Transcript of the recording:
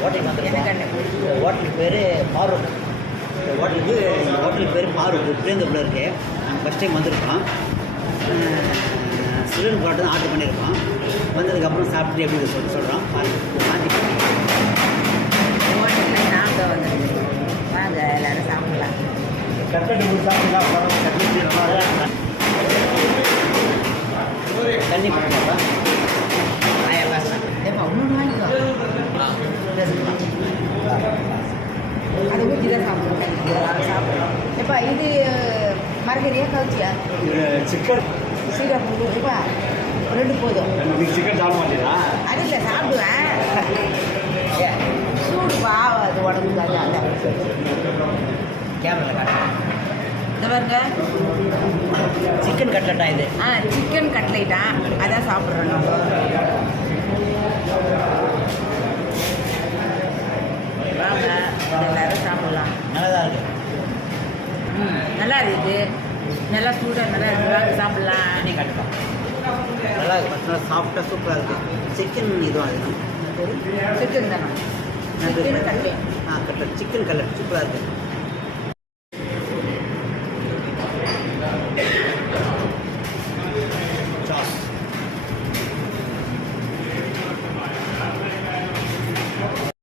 ஹோட்டலுக்கு வந்துருக்கோம். இந்த ஹோட்டலுக்கு பேர் ஃபாரூக். இந்த ஹோட்டலுக்கு பேர் ஃபாரூக் புளியந்தோப்பில் இருக்குது. நாங்கள் ஃபஸ்ட் டைம் வந்திருக்கோம். சிலிண்டர் பரோட்டா தான் ஆர்டர் பண்ணியிருக்கோம். வந்ததுக்கப்புறம் சாப்பிட்டு எப்படி சொல்கிறோம் ஹோட்டலில் சாப்பிட வந்துருக்கோம். வாங்க எல்லோரும் சாப்பிடலாம். தண்ணி கொடுக்கலாம்ப்பா. ஏப்பா இன்னொன்று வாங்கிக்கோ. அதை ஊற்றி தான் சாப்பிடுவோம். எப்பா இது மரகரியா கவுச்சியா? சிக்கன் சீக்கிரம் போதும். எப்பா 2 போதும். சிக்கன் சாப்பிட மாட்டீங்களா? அது இல்லை சாப்பிடுவேன். சூடுப்பா அது உடம்புக்காக. அதான் கேமரா காட்டுறேன். இந்த பாருங்க சிக்கன் கட்லட்டா இது? சிக்கன் கட்லைட்டா அதான் சாப்பிட்றோம் நம்ம. வாங்க எல்லோரும் சாப்பிட்லாம். நல்லா தான் இருக்குது. நல்லா இருக்குது. நல்லா சூடாக நல்லா இருக்குது. வாங்க சாப்பிட்லாம். தண்ணி காட்டுப்பா. நல்லா இருக்குது. நல்லா சாஃப்டாக சூப்பராக இருக்குது. சிக்கன் இதுவும் அது சிக்கன் தானே? சிக்கன் கட்லை. கட்லட் சிக்கன் கட்லட் சூப்பராக இருக்குது.